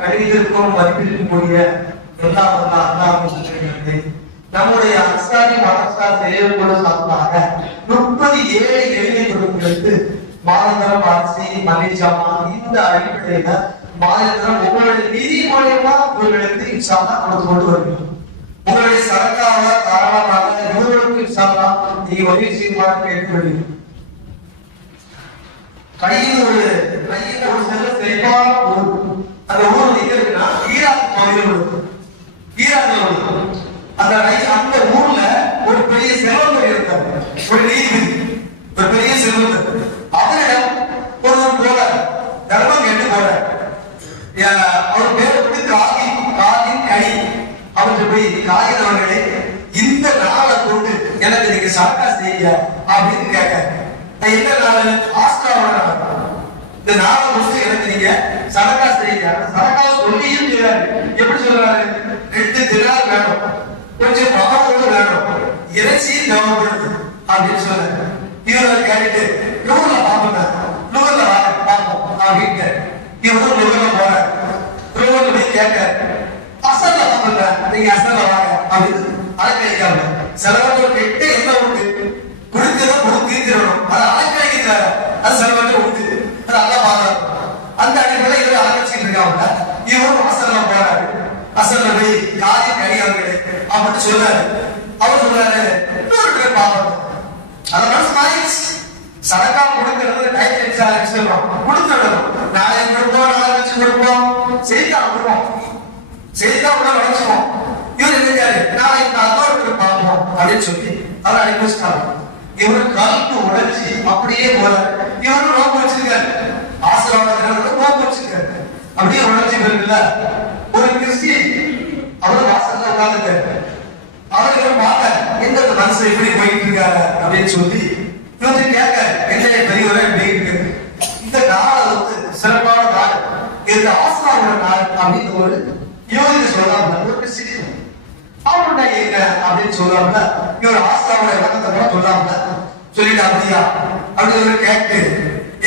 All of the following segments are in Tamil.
கருவிகளுக்கும் மதிப்பிற்குரிய நம்முடைய அன்சாரி மதரசா செயல்படு சார்பாக 30 ஏழை எளிமை குழுக்களுக்கு மாதந்தரம் அரிசி மல்லிஜாமா இந்த அடிப்படையில மாதந்தரம் உங்களுடைய நிதி மூலமா உங்களுக்கு இன்ஷால்லா கொடுத்து கொண்டு வருகிறோம். உங்களுடைய சரக்காக தாராளமாக இவர்களுக்கு இன்ஷால்லா நீங்க உதவி செய்யுமாறு கேட்டுக்கொள்கிறீர்கள். கையில் ஒரு செல்ல செழிப்பான ஊர், அந்த ஊர் எங்க இருக்குன்னா ஈராக் பகுதியில் உள்ளது. அந்த ஊர்ல ஒரு பெரிய செல்வந்தர் இருக்காரு, ஒரு நீதிபதி, ஒரு பெரிய செல்வந்தர். அவரிடம் ஒருவர் போல தர்மம் கேட்டு போற அவர் பேரை வந்து காதின் கனி. அவற்றை போய் காகிதவர்களே இந்த நாளை கொண்டு எனக்கு நீங்க சரக்கா செய்ய அப்படின்னு கேட்க, என்ன நாள்? ஆஸ்திராவோட இந்த நாளை முடிச்சு எனக்கு நீங்க சரக்கா செய்ய. சரக்கா சொல்லியும் செய்யறாரு. எப்படி சொல்றாரு? 2 தினார் வேணும், கொஞ்சம் மாவோடு வேணும், இறைச்சி தேவைப்படுது அப்படின்னு சொல்ல. இவர் கேட்டுட்டு நூறுல பாப்பா நூறுல பார்ப்போம் அப்படின்னு இவரும் நூறுல போற நூறுல போய் கேட்க, அசல்ல பாப்பா நீங்க அசல்ல வாங்க அப்படின்னு அலக்கழிக்காம செலவர்கள் கெட்டு என்ன உண்டு குடிக்கிறத கொடுத்திருக்கணும். அது அலக்கழிக்கிறாரு, அது செலவர்கள் உண்டு, அது அல்ல பாக்குறாரு. அந்த அடிப்படையில் இவர் அலக்கழிச்சிட்டு இருக்காங்க. இவரும் அசல்ல போறாரு. அசல்ல போய் காதி கனியார்களே அப்படின்னு சொல்றாரு. அவர் சொல்றாரு இன்னொரு ட்ரிப் பாப்போம். அதை மனசு மாறிடுச்சு. சரக்கா கொடுக்கிறது டைம் எக்ஸாம் சொல்றோம், கொடுத்துடணும். நாளை கொடுப்போம், நாளை வச்சு கொடுப்போம், செய்தா கொடுப்போம், செய்தா கூட வளர்ச்சுவோம். இவர் நினைக்காரு நாளை அதோடு பார்ப்போம் அப்படின்னு சொல்லி அதை அனுப்பிச்சிட்டாங்க. இவரு கல்வி உடைச்சி அப்படியே போல. இவரும் நோக்கு வச்சிருக்காரு, ஆசீர்வாதம் நோக்கு வச்சிருக்காரு. அப்படியே உடைச்சி இருக்குல்ல. ஒரு கிறிஸ்டியன் அவரு வாசல்ல உட்கார்ந்துருக்காரு. அவருக்கு பார்க்க எந்த மனசு இப்படி போயிட்டு இருக்காரு அப்படின்னு சொல்லி இவரு கேட்க, என்ன பெரியவரை இருக்கு இந்த நாளை வந்து சிறப்பான நாள், இந்த ஆசீர்வாத நாள் அப்படின்னு ஒரு யோகிக்க சொல்லாம ஒரு கிறிஸ்டியன் அவருடைய என்ன அப்படின்னு சொல்லாம இவர் ஆஸ்தாவோட இலக்கத்தை கூட சொல்லாம சொல்லிட்டு அப்படியா அப்படின்னு ஒரு கேட்டு,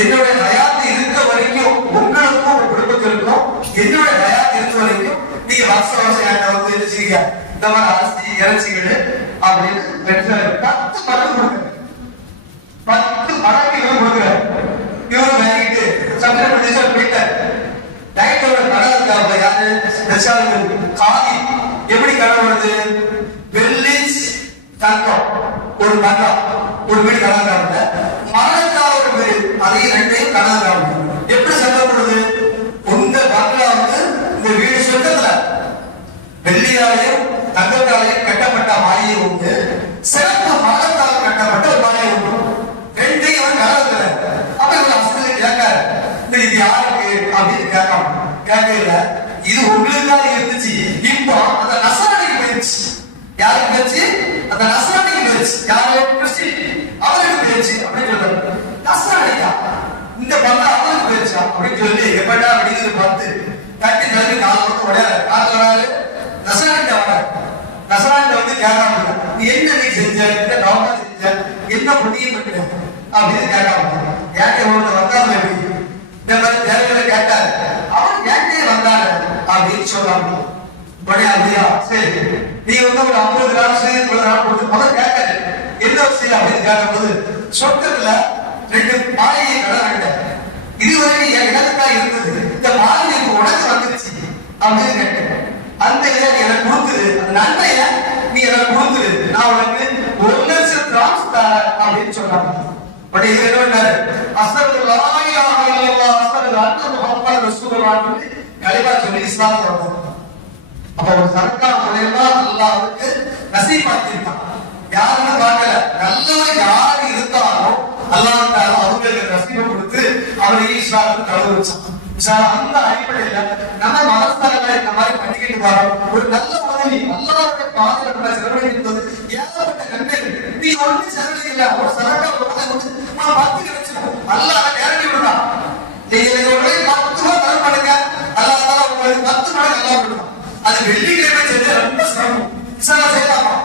என்னுடைய தயாத்து இருக்க வரைக்கும் உங்களுக்கும் ஒரு குடும்பத்திற்கும் என்னுடைய தயாத்து இருக்க வரைக்கும் நீங்க வருஷம் என்கிட்ட வந்து இருந்துச்சீங்க இந்த மாதிரி அரிசி இறைச்சிகள் அப்படின்னு 10 மடங்கு கொடுக்குற 10 மடங்கு இவர் கொடுக்குறாரு. இவரும் வாங்கிட்டு சந்திர பிரதேசம் போயிட்டார். டைட்டோட கடை இருக்காங்க யாரு காதி எப்படி கடை வருது? வெள்ளி தங்கம் ஒரு பங்களா ஒரு வீடு கலந்தாங்க, மரணக்கால ஒரு வீடு அதையும் 2ஐயும் கலந்தாங்க. எப்படி சொல்லப்படுது? இந்த பங்களாவுக்கு இந்த வீடு சொந்தத்துல வெள்ளியாலையும் தங்கத்தாலையும் கட்டப்பட்ட மாளிகை உண்டு, சிறப்பு மரணத்தால் கட்டப்பட்ட ஒரு மாளிகை உண்டு. 2ஐயும் கலந்துல. அப்ப இவங்க அசத்துல கேட்காரு, இது யாருக்கு அப்படின்னு கேட்கல. இது உங்களுக்காக இருந்துச்சு, இப்போ அந்த நசராணிக்கு போயிருச்சு. யாருக்கு போயிருச்சு? அந்த நசராணிக்கு போயிருச்சு. யாரு? கிறிஸ்டின். அவருக்கு போயிருச்சு அப்படின்னு சொல்றாரு. நசராணிக்கா இந்த பந்தா அவருக்கு போயிருச்சா அப்படின்னு சொல்லி எப்படா அப்படின்னு பார்த்து கட்டி தள்ளி கால கொடுத்து உடையாரு. காத்து வராரு, நசராணிட்ட வராரு. நசராணிட்ட வந்து கேட்காம, நீ என்ன நீ செஞ்ச, என்ன நோக்கா செஞ்ச, என்ன புண்ணியம் பண்ண அப்படின்னு கேட்காம, ஏன் ஒருத்தர் வந்தாங்க இந்த மாதிரி தேவைகளை கேட்டாரு. அவர் ஏன் வந்தாரு அப்படின்னு சொல்றாங்க. உடனே அப்படியா சரி நீ வந்து ஒரு 50 நாள் சரி 30 நாள் கொடுத்து முதல் கேட்காரு என்ன விஷயம் அப்படின்னு கேட்கும்போது, சொத்துல 2 மாளிகை கடை இதுவரை என் இடத்துக்கா இருந்தது, இந்த மாளிகை உடச்சு வந்துருச்சு அப்படின்னு கேட்டேன். அந்த இதை எனக்கு கொடுத்துரு, அந்த நன்மைய நீ எனக்கு கொடுத்துரு, நான் உனக்கு 1 லட்சம் கிராம்ஸ் தரேன் அப்படின்னு சொன்னாங்க. உடனே இது என்ன கலிமா சொல்லி இஸ்லாம் சொல்றாங்க. அப்ப ஒரு சர்க்கார் மூலமா அல்லாஹ்வுக்கு நசீபாக்கிட்டான். யாருன்னு பார்க்கல, நல்லவர் யாரு இருந்தாலும் அல்லாஹ் தஆலா அவங்களுக்கு நசீபை கொடுத்து அவரை இஸ்லாமுக்கு தழுவ வச்சான். அந்த அடிப்படையில நம்ம மதஸ்தலங்களை இந்த மாதிரி பண்ணிக்கிட்டு வரோம். ஒரு நல்ல உதவி அல்லாஹ்வுடைய பாதையில செலவழிக்கிறது ஏகப்பட்ட நன்மைகள். நீ ஒன்றும் செலவழிக்கல, ஒரு சரக்கா வந்து 10 கிடைச்சிடும். அல்லாஹ் கேரண்டி விடுறான். நீங்க ஒரு 10 ரூபாய் தர பண்ணுங்க, அல்லாஹ் தஆலா உங்களுக்கு 10 மடங்கு அல்லாஹ் கொடுப்பான். அது வெள்ளிக்கிழமை செஞ்சா ரொம்ப சிரமம். செய்யலாமா?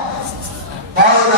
பாரத